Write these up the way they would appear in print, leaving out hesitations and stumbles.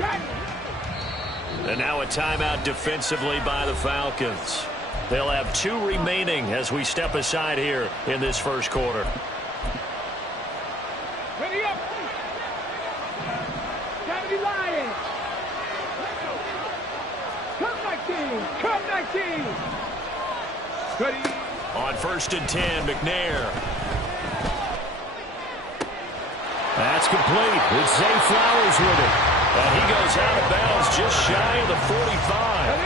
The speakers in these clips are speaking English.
And now a timeout defensively by the Falcons. They'll have 2 remaining as we step aside here in this first quarter. Ready up. Gotta be lying. Come 19. Come 19. Ready. On 1st and 10, McNair. That's complete. It's Zay Flowers with it. And he goes out of bounds just shy of the 45.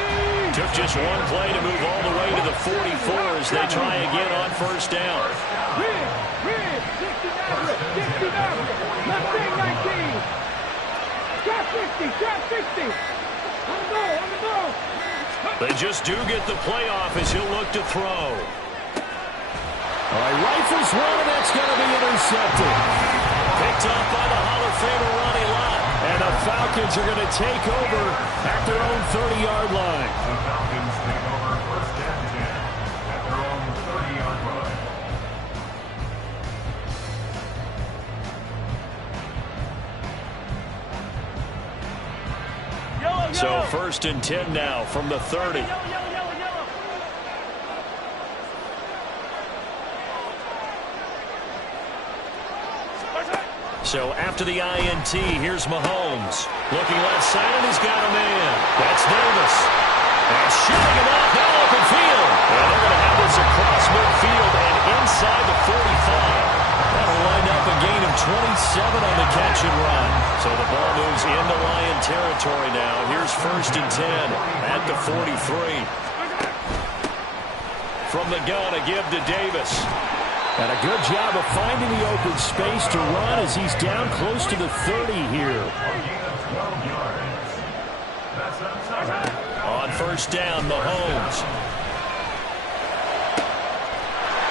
Took just one play to move all the way to the 44 as they try again on 1st down. Red, 69, left wing 19. Drop 60, drop 60. On the ball. They just do get the playoff as he'll look to throw. All right, rifles one, and that's going to be intercepted. Picked off by the Hall of Famer Ronnie Lott. And the Falcons are going to take over at their own 30-yard line. The Falcons take over 1st and 10 at their own 30-yard line. So 1st and 10 now from the 30. So after the INT, here's Mahomes. Looking left side, and he's got a man. That's Davis. And shooting him off now open field. And they're going to have this across midfield and inside the 45. That'll line up a gain of 27 on the catch and run. So the ball moves into Lion territory now. Here's 1st and 10 at the 43. From the gun, a give to Davis. And a good job of finding the open space to run as he's down close to the 30 here. On 1st down, Mahomes.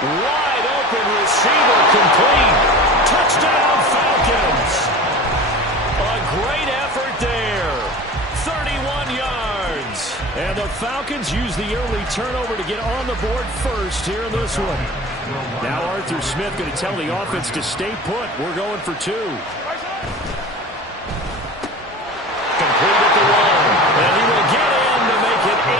Wide open receiver complete. Touchdown Falcons. A great effort there. 31 yards. And the Falcons use the early turnover to get on the board first here in this one. Now Arthur Smith going to tell the offense to stay put. We're going for 2. Complete at the 1. And he will get in to make it 8-0.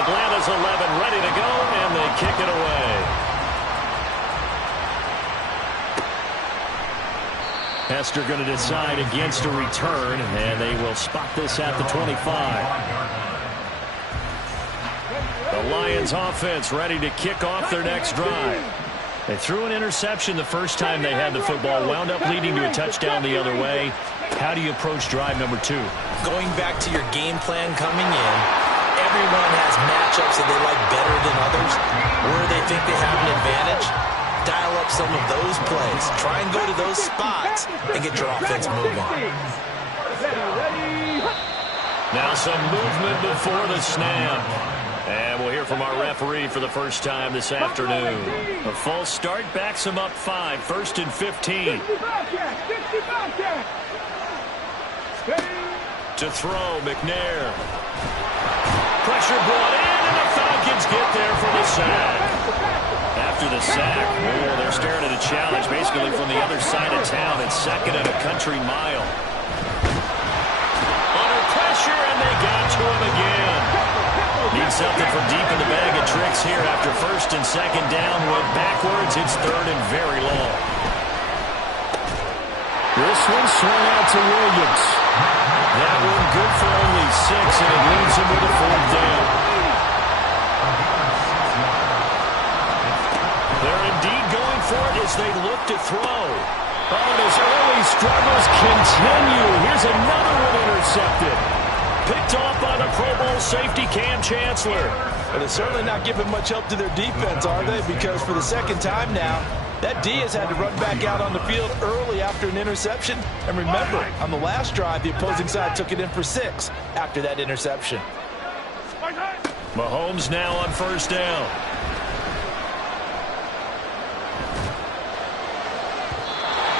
Atlanta's 11 ready to go, and they kick it away. Hester going to decide against a return, and they will spot this at the 25. The Lions offense ready to kick off their next drive. They threw an interception the first time they had the football, wound up leading to a touchdown the other way. How do you approach drive number 2? Going back to your game plan coming in, everyone has matchups that they like better than others, where they think they have an advantage. Dial up some of those plays. Try and go to those spots and get your offense moving. Now some movement before the snap. And we'll hear from our referee for the first time this afternoon. A false start backs him up 5, 1st and 15. To throw, McNair. Pressure brought in, and the Falcons get there for the sack. After the sack, they're staring at a challenge basically from the other side of town. It's 2nd and a country mile. Under pressure, and they got to him again. Need something from deep in the bag of tricks here after 1st and 2nd down. Went backwards. It's 3rd and very long. This one swung out to Williams. That one good for only 6, and it leaves him with a 4th down. They're indeed going for it as they look to throw. Oh, and his early struggles continue. Here's another one intercepted. Picked off by the Pro Bowl safety Cam Chancellor. But they're certainly not giving much help to their defense, are they? Because for the 2nd time now, that D has had to run back out on the field early after an interception. And remember, on the last drive, the opposing side took it in for 6 after that interception. Mahomes now on 1st down.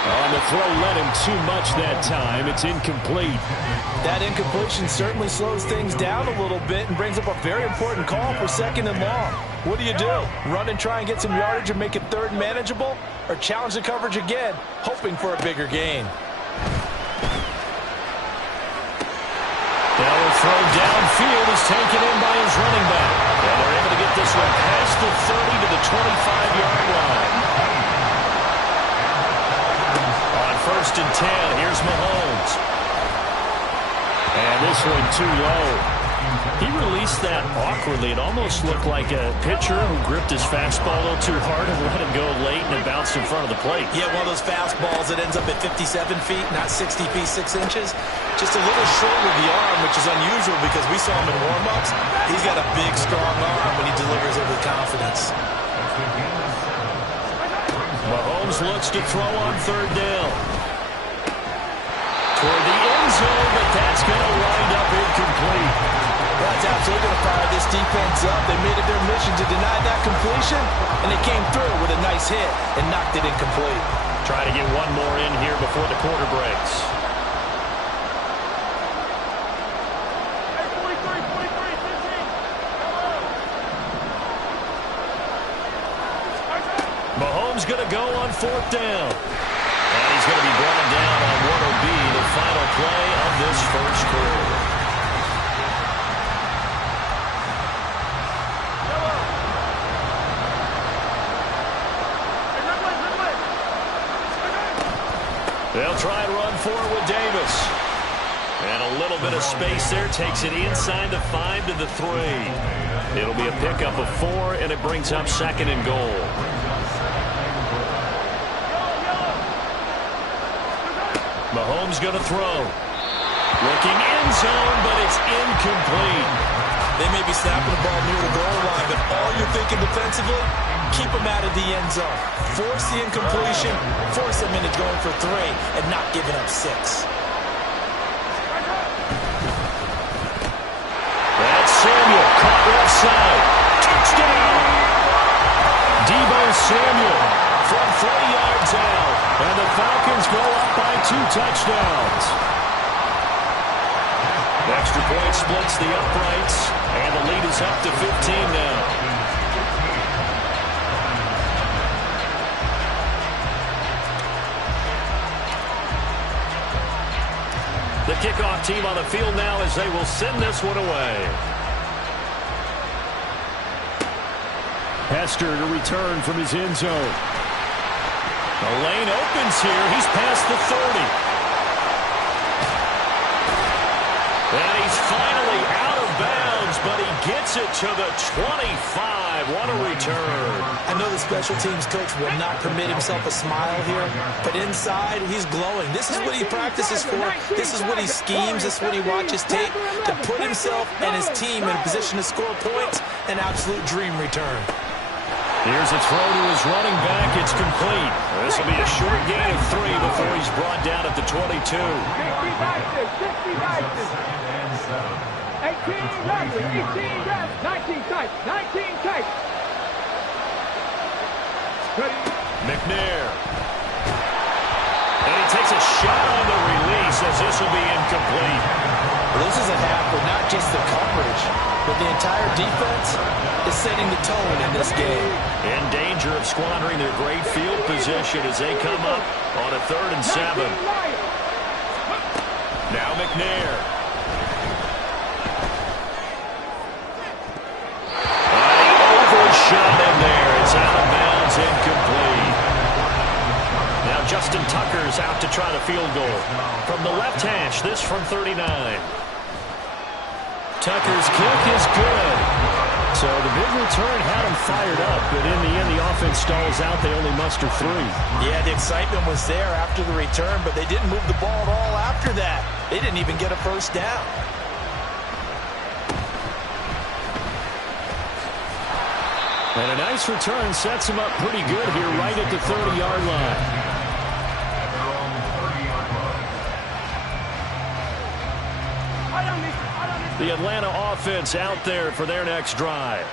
On the throw led him too much that time. It's incomplete. That incompletion certainly slows things down a little bit and brings up a very important call for 2nd and long. What do? Run and try and get some yardage and make it third and manageable? Or challenge the coverage again, hoping for a bigger gain? Now a throw downfield is taken in by his running back. And they're able to get this one past the 30 to the 25-yard line. On 1st and 10, here's Mahomes. And this one too low. He released that awkwardly. It almost looked like a pitcher who gripped his fastball a little too hard and let him go late, and it bounced in front of the plate. Yeah, one of those fastballs that ends up at 57 feet, not 60 feet, 6 inches. Just a little short with the arm, which is unusual because we saw him in warm-ups. He's got a big, strong arm when he delivers it with confidence. Mahomes looks to throw on 3rd down. Toward the end zone, but that's going to wind up incomplete. That's absolutely going to fire this defense up. They made it their mission to deny that completion, and they came through with a nice hit and knocked it incomplete. Try to get one more in here before the quarter breaks. Mahomes going to go on 4th down. And he's going to be brought down on what will be the final play of this first quarter. They'll try and run forward with Davis. And a little bit of space there. Takes it inside the 5 to the 3. It'll be a pickup of 4, and it brings up 2nd and goal. Mahomes going to throw. Looking end zone, but it's incomplete. They may be snapping the ball near the goal line, but all you're thinking defensively, keep them out of the end zone. Force the incompletion, force them into going for 3, and not giving up 6. That's Samuel, caught left side. Touchdown! Deebo Samuel from 3 yards out. And the Falcons go up by 2 touchdowns. Extra point splits the uprights, and the lead is up to 15 now. The kickoff team on the field now as they will send this one away. Hester to return from his end zone. The lane opens here. He's past the 30. And he's finally out of bounds, but he gets it to the 25. What a return. I know the special teams coach will not permit himself a smile here, but inside, he's glowing. This is what he practices for. This is what he schemes. This is what he watches tape to put himself and his team in a position to score points. An absolute dream return. Here's a throw to his running back. It's complete. This will be a short gain of 3 before he's brought down at the 22. 18 left, 19 tight, 19 tight. McNair. And he takes a shot on the release as this will be incomplete. Well, this is a half where not just the coverage, but the entire defense is setting the tone in this game. In danger of squandering their great field position as they come up on a 3rd and 7. Now McNair. Shot in there. It's out of bounds, incomplete. Now Justin Tucker's out to try the field goal. From the left hash, this from 39. Tucker's kick is good. So the big return had him fired up, but in the end, the offense stalls out. They only muster 3. Yeah, the excitement was there after the return, but they didn't move the ball at all after that. They didn't even get a first down. And a nice return sets him up pretty good here right at the 30-yard line. The Atlanta offense out there for their next drive.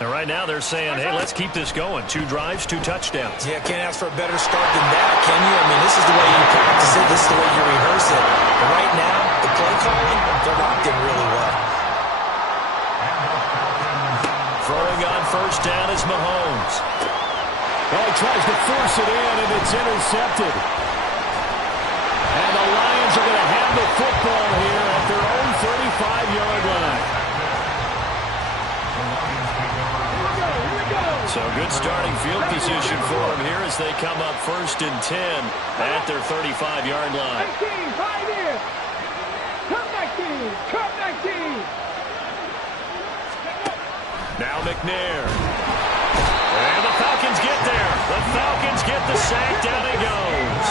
And right now they're saying, hey, let's keep this going. 2 drives, 2 touchdowns. Yeah, can't ask for a better start than that, can you? I mean, this is the way you practice it. This is the way you rehearse it. But right now, the play calling, they're locked in really well. Throwing on first is intercepted. And the Lions are going to have the football here at their own 35-yard line. So good starting field position for them here as they come up 1st and 10 at their 35-yard line. 19, 5 here. Come 19, come 19. Now McNair. And the Falcons get there. The Falcons get the sack. Down he goes.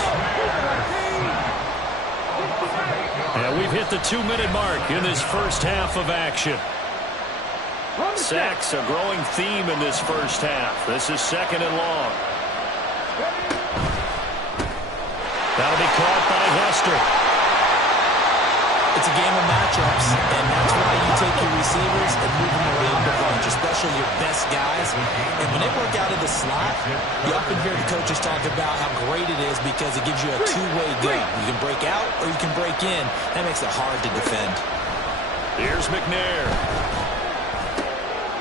And we've hit the 2-minute mark in this first half of action. Sacks a growing theme in this first half. This is 2nd and long. That'll be caught by Hester. It's a game of matchups, and that's why you take your receivers and move them around a bunch, especially your best guys. And when they work out of the slot, you often hear the coaches talk about how great it is because it gives you a two-way go. You can break out or you can break in. That makes it hard to defend. Here's McNair.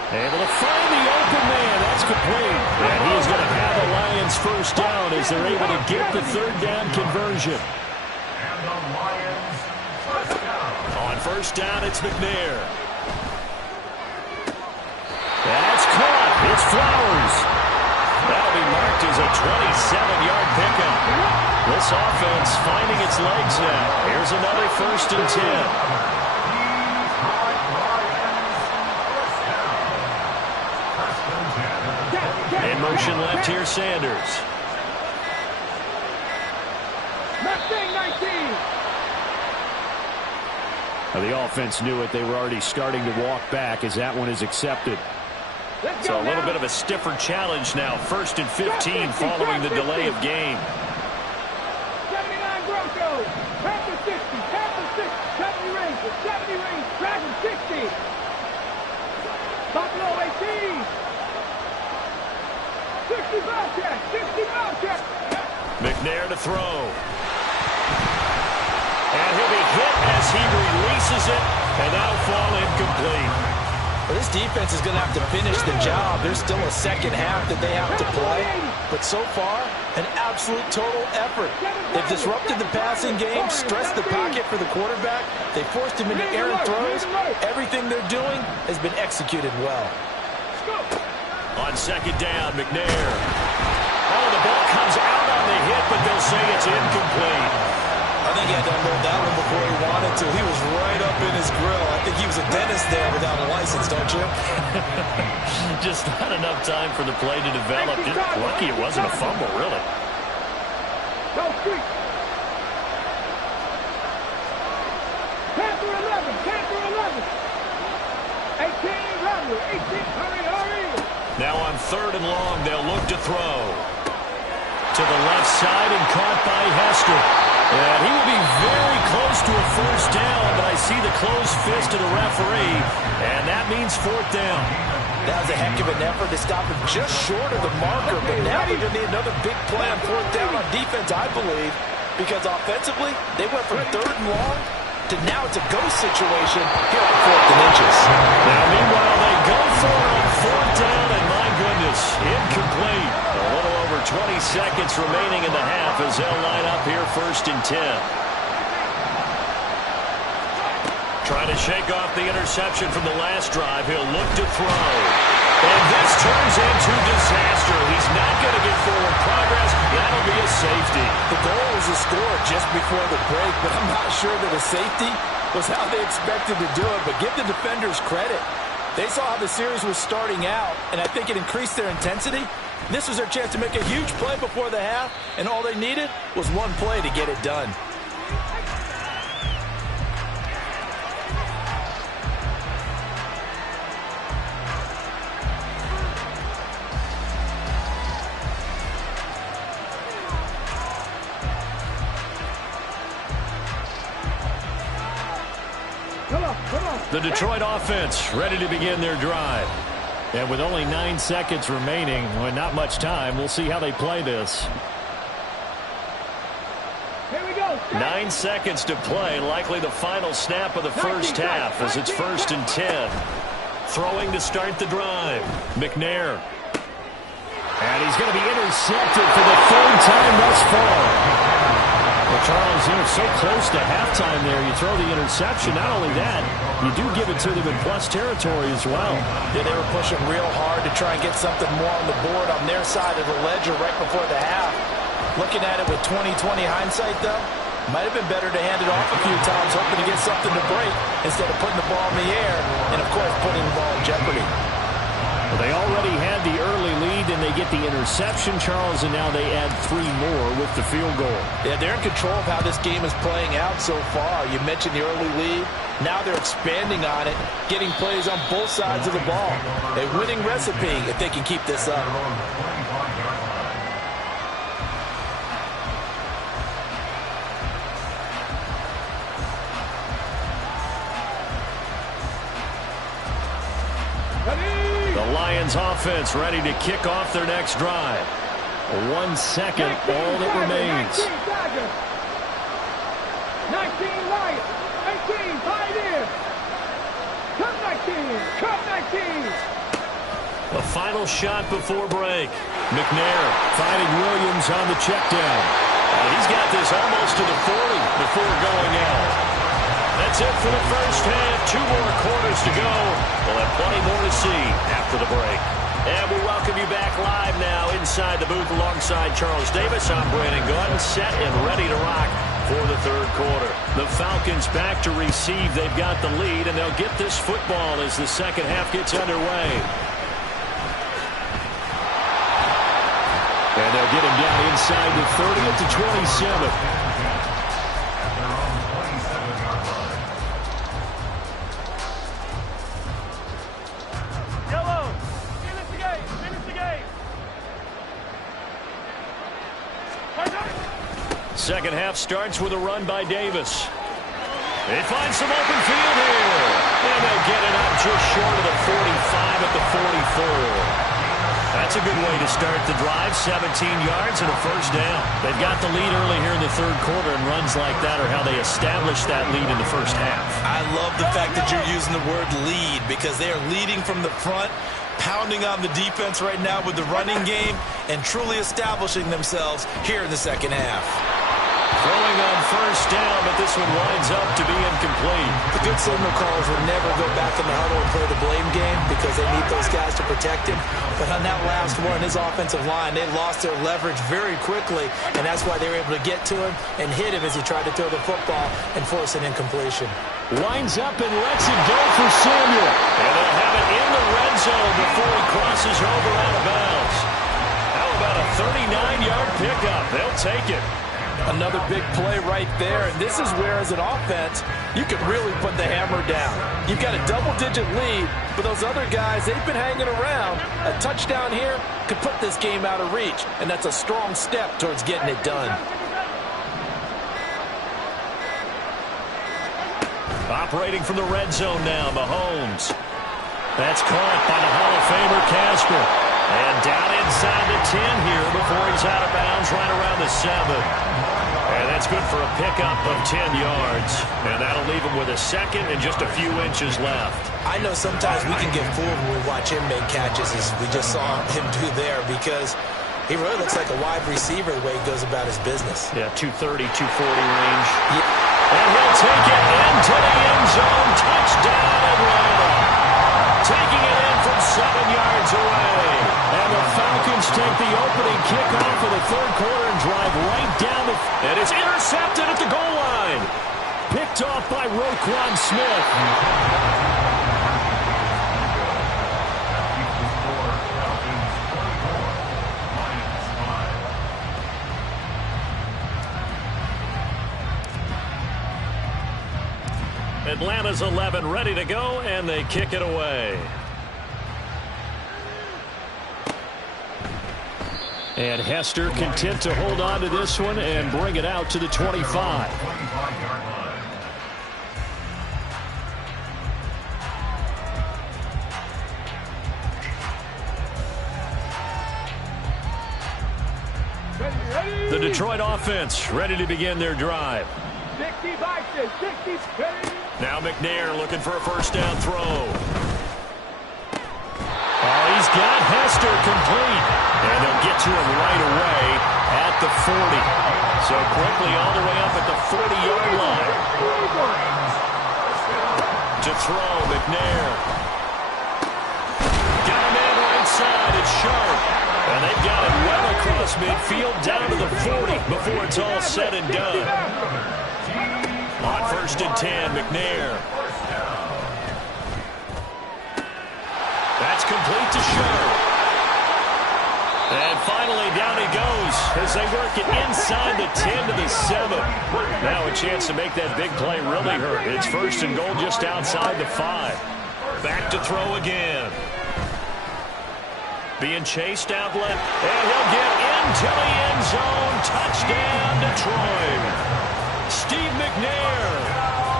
Able to find the open man. That's complete. And he is going to have the Lions first down as they're able to get the 3rd down conversion. And the Lions first down. On first down, it's McNair. That's caught. It's Flowers. That'll be marked as a 27-yard pickup. This offense finding its legs now. Here's another 1st and 10. In motion left here, Sanders. Mustang 19. Now the offense knew it. They were already starting to walk back as that one is accepted. So a little bit of a stiffer challenge now. 1st and 15 following the delay of game. 79 Broncos. Panther 60. Panther 60. 70 Rangers. 70 Rangers. Dragon 60. Buffalo 18. 60 Bobcat. 60 Bobcat. McNair to throw. And he'll be hit as he releases it. And that'll fall incomplete. Well, this defense is going to have to finish the job. There's still a second half that they have to play. But so far, an absolute total effort. They've disrupted the passing game, stressed the pocket for the quarterback. They forced him into errant throws. Everything they're doing has been executed well. On 2nd down, McNair. Oh, the ball comes out on the hit, but they'll say it's incomplete. I think he had to unload that one before he wanted to. He was right up in his grill. I think he was a dentist there without a license, don't you? Just not enough time for the play to develop. Just lucky it wasn't a fumble, really. Go street. Panther 11. Panther 11. 18 Robert. 18. Hurry, hurry. Now on 3rd and long, they'll look to throw. To the left side and caught by Hester. And he will be very close to a first down, but I see the closed fist of the referee, and that means 4th down. That was a heck of an effort to stop him just short of the marker, but now they're going to need another big play on 4th down on defense, I believe, because offensively, they went from 3rd and long to now it's a ghost situation here on 4th and inches. Now, meanwhile, they go for it on 4th down, and my goodness, incomplete. A little over 20 seconds remaining in the half as they'll line up here 1st and 10. Trying to shake off the interception from the last drive. He'll look to throw. And this turns into disaster. He's not going to get forward progress. That'll be a safety. The goal was to score just before the break, but I'm not sure that a safety was how they expected to do it. But give the defenders credit. They saw how the series was starting out, and I think it increased their intensity. This was their chance to make a huge play before the half, and all they needed was one play to get it done. The Detroit offense ready to begin their drive. And with only 9 seconds remaining, well, not much time, we'll see how they play this. Here we go. 9 seconds to play, likely the final snap of the first half as it's 1st and 10. Throwing to start the drive. McNair. And he's going to be intercepted for the third time thus far. Well, Charles, so close to halftime there. You throw the interception. Not only that, you do give it to them in plus territory as well. Yeah, they were pushing real hard to try and get something more on the board on their side of the ledger right before the half. Looking at it with 20/20 hindsight, though, might have been better to hand it off a few times, hoping to get something to break instead of putting the ball in the air and, of course, putting the ball in jeopardy. Well, they already had the early lead, and they get the interception, Charles, and now they add 3 more with the field goal. Yeah, they're in control of how this game is playing out so far. You mentioned the early lead. Now they're expanding on it, getting plays on both sides of the ball. A winning recipe if they can keep this up. The Lions offense ready to kick off their next drive. 1 second, all that remains. 19 Lions, 18 Pioneers. Cut 19, cut 19. The final shot before break. McNair finding Williams on the check down. He's got this almost to the 40 before going out. That's it for the first half. 2 more quarters to go. We'll have plenty more to see after the break. And we welcome you back live now inside the booth alongside Charles Davis. I'm Brandon Gaudin, set and ready to rock for the third quarter. The Falcons back to receive. They've got the lead, and they'll get this football as the second half gets underway. And they'll get him down inside the 30 at the 27. Second half starts with a run by Davis. They find some open field here. And they'll get it up just short of the 45 at the 44. That's a good way to start the drive. 17 yards and a first down. They've got the lead early here in the third quarter, and runs like that are how they establish that lead in the first half. I love the fact that you're using the word lead because they are leading from the front, pounding on the defense right now with the running game, and truly establishing themselves here in the second half. Throwing on first down, but this one winds up to be incomplete. The good signal callers will never go back in the huddle and play the blame game because they need those guys to protect him. But on that last one, his offensive line, they lost their leverage very quickly, and that's why they were able to get to him and hit him as he tried to throw the football and force an incompletion. Lines up and lets it go for Samuel. And they'll have it in the red zone before he crosses over out of bounds. How about a 39-yard pickup? They'll take it. Another big play right there, and this is where, as an offense, you can really put the hammer down. You've got a double-digit lead, but those other guys, they've been hanging around. A touchdown here could put this game out of reach, and that's a strong step towards getting it done. Operating from the red zone now, Mahomes. That's caught by the Hall of Famer Casper. And down inside the 10 here before he's out of bounds right around the 7. And that's good for a pickup of 10 yards. And that'll leave him with a second and just a few inches left. I know sometimes we can get fooled when we watch him make catches, as we just saw him do there, because he really looks like a wide receiver the way he goes about his business. Yeah, 230, 240 range. Yeah. And he'll take it into the end zone. Touchdown, Atlanta. Taking it in from 7 yards away. And the Falcons take the opening kickoff of the third quarter and drive right down the... And it's intercepted at the goal line. Picked off by Roquan Smith. Atlanta's 11 ready to go, and they kick it away. And Hester content to hold on to this one and bring it out to the 25. The Detroit offense ready to begin their drive. 60 boxes, 60, ready. Now McNair looking for a first down throw. Oh, he's got Hester complete. And they'll get to him right away at the 40. So quickly all the way up at the 40-yard line. To throw, McNair. Got him in right side. It's Sharp. And they've got it well across midfield down to the 40 before it's all said and done. On 1st and 10, McNair. That's complete to Sharp. And finally, down he goes as they work it inside the 10 to the 7. Now a chance to make that big play really hurt. It's 1st and goal just outside the 5. Back to throw again. Being chased outlet, and he'll get into the end zone. Touchdown, Detroit. Steve McNair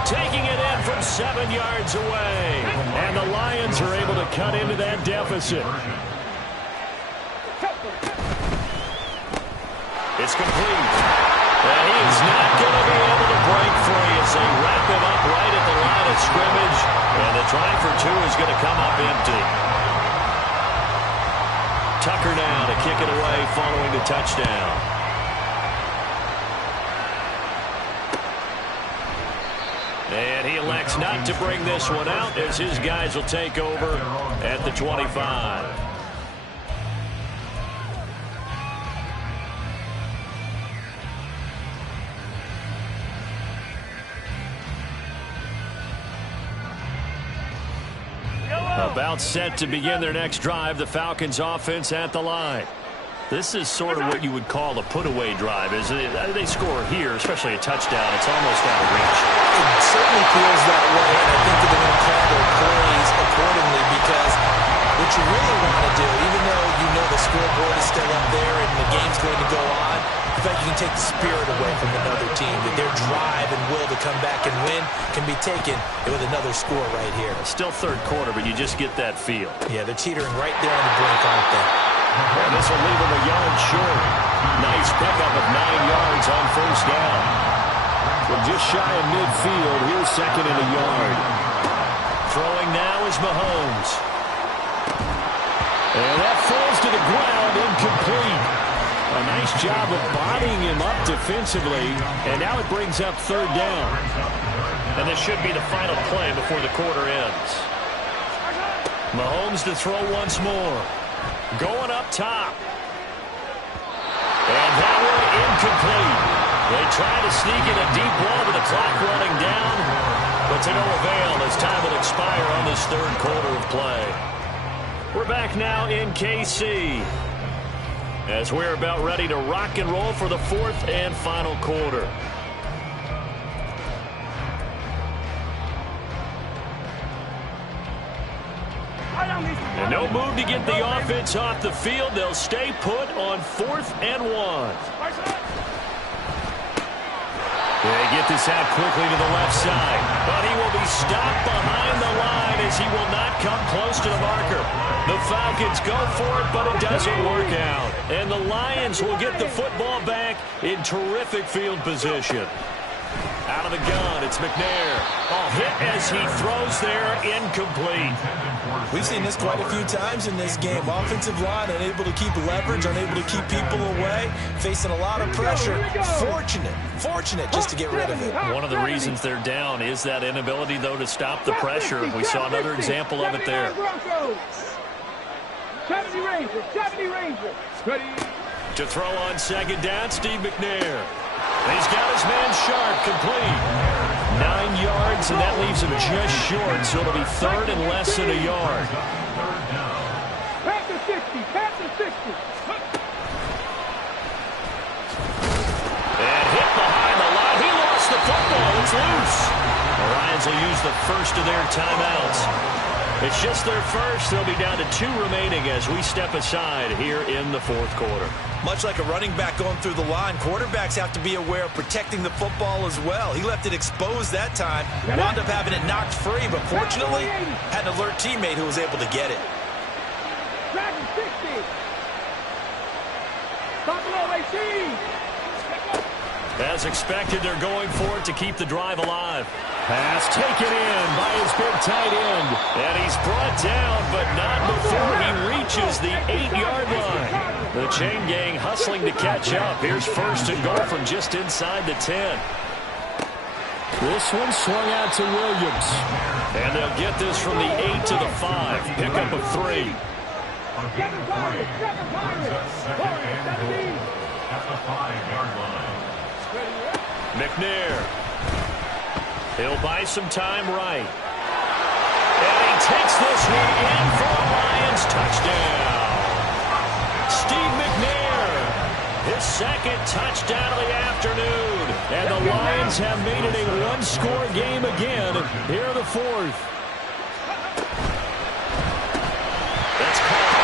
taking it in from 7 yards away. And the Lions are able to cut into that deficit. It's complete. And he is not going to be able to break free as they wrap him up right at the line of scrimmage. And the try for 2 is going to come up empty. Tucker now to kick it away following the touchdown. And he elects not to bring this one out as his guys will take over at the 25. About set to begin their next drive, the Falcons offense at the line. This is sort of what you would call a put-away drive, isn't it? They score here, especially a touchdown. It's almost out of reach. It certainly feels that way, and I think that they're going to call their plays accordingly because what you really want to do, even though you know the scoreboard is still up there and the game's going to go on, in fact, you can take the spirit away from another team, that their drive and will to come back and win can be taken with another score right here. Still 3rd quarter, but you just get that feel. Yeah, they're teetering right there on the brink, aren't they? And this will leave them a yard short. Nice pickup of 9 yards on 1st down. From just shy of midfield, here's 2nd and a yard. Throwing now is Mahomes. And that falls to the ground, incomplete. A nice job of bodying him up defensively, and now it brings up 3rd down. And this should be the final play before the quarter ends. Mahomes to throw once more. Going up top. And that one incomplete. They try to sneak in a deep ball with the clock running down, but to no avail as time will expire on this 3rd quarter of play. We're back now in KC as we're about ready to rock and roll for the 4th and final quarter. And no move to get the offense off the field. They'll stay put on 4th and 1. They get this out quickly to the left side, but he will be stopped behind the line as he will not come close to the marker. The Falcons go for it, but it doesn't work out. And the Lions will get the football back in terrific field position. Out of the gun, it's McNair. Oh, hit as he throws there, incomplete. We've seen this quite a few times in this game. Offensive line unable to keep leverage, unable to keep people away, facing a lot of pressure. Fortunate just to get rid of it. One of the reasons they're down is that inability, though, to stop the pressure. We saw another example of it there. 70 Rangers. Ready. To throw on 2nd down, Steve McNair. He's got his man Sharp complete. 9 yards, and that leaves him just short, so it'll be 3rd and less than a yard. Panther 60. And hit behind the line. He lost the football. It's loose. The Lions will use the first of their timeouts. It's just their first. They'll be down to 2 remaining as we step aside here in the 4th quarter. Much like a running back going through the line, quarterbacks have to be aware of protecting the football as well. He left it exposed that time, wound up having it knocked free, but fortunately had an alert teammate who was able to get it. Dragon 60. Buffalo AC. As expected, they're going for it to keep the drive alive. Pass taken in by his big tight end. And he's brought down, but not before he reaches the 8-yard line. The chain gang hustling to catch up. Here's first and goal from just inside the 10. This one swung out to Williams. And they'll get this from the 8 to the 5. Pickup of 3. At the 5-yard line. McNair. He'll buy some time right. And he takes this one in for a Lions touchdown. Steve McNair, his second touchdown of the afternoon. And the Lions have made it a one-score game again here in the fourth. That's caught.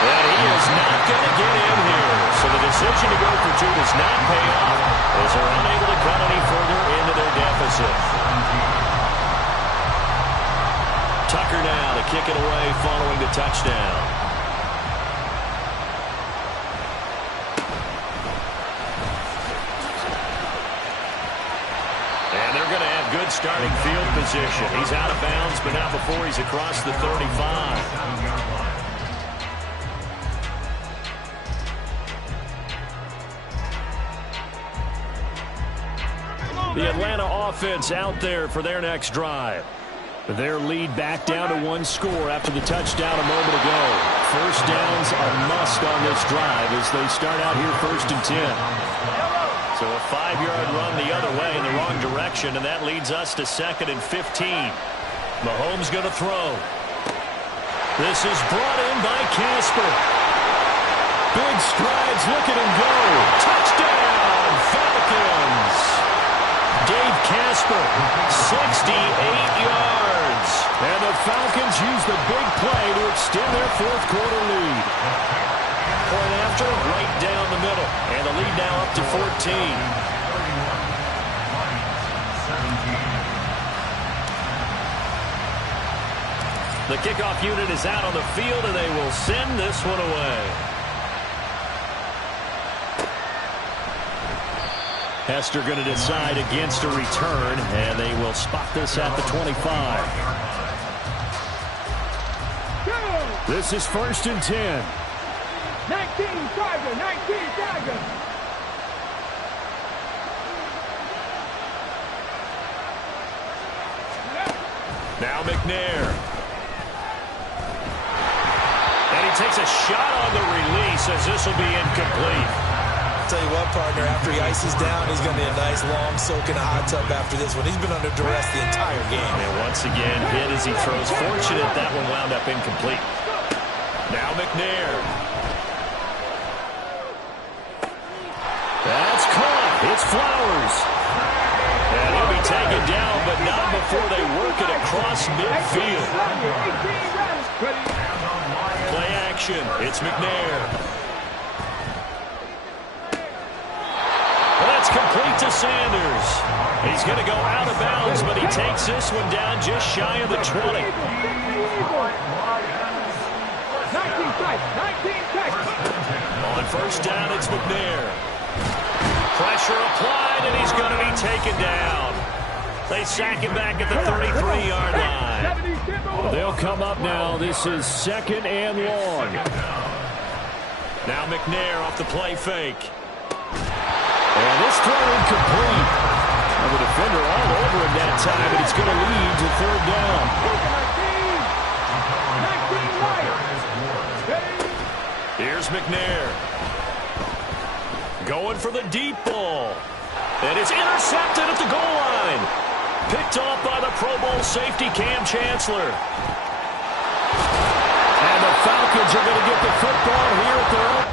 And he is not going to get in here. So the decision to go for 2 does not pay off as they're unable to cut any further into their deficit. Tucker now to kick it away following the touchdown. And they're going to have good starting field position. He's out of bounds, but not before he's across the 35. The Atlanta offense out there for their next drive. Their lead back down to 1 score after the touchdown a moment ago. First downs are must on this drive as they start out here first and 10. So a 5-yard run the other way in the wrong direction, and that leads us to 2nd and 15. Mahomes going to throw. This is brought in by Casper. Big strides, look at him go. Touchdown, Falcons. Dave Casper, 68 yards. And the Falcons use the big play to extend their fourth quarter lead. Point after, right down the middle. And the lead now up to 14. The kickoff unit is out on the field, and they will send this one away. Hester going to decide against a return, and they will spot this at the 25. This is first and 10. 19 Tiger, 19 Tiger. Now McNair. And he takes a shot on the release as this will be incomplete. Tell you what, partner, after he ices down, he's going to be a nice long soak in a hot tub after this one. He's been under duress the entire game. And once again, hit as he throws. Fortunate that one wound up incomplete. Now McNair. That's caught. It's Flowers. And he'll be taken down, but not before they work it across midfield. Play action. It's McNair. That's complete to Sanders. He's going to go out of bounds, but he takes this one down just shy of the 20. 19 On first down, it's McNair. Pressure applied, and he's going to be taken down. They sack him back at the 33-yard line. They'll come up now. This is 2nd and long. Now McNair off the play fake. And this throw incomplete. And the defender all over him that time, but it's going to lead to 3rd down. 19 Here's McNair. Going for the deep ball. And it's intercepted at the goal line. Picked off by the Pro Bowl safety Cam Chancellor. And the Falcons are going to get the football here at their own.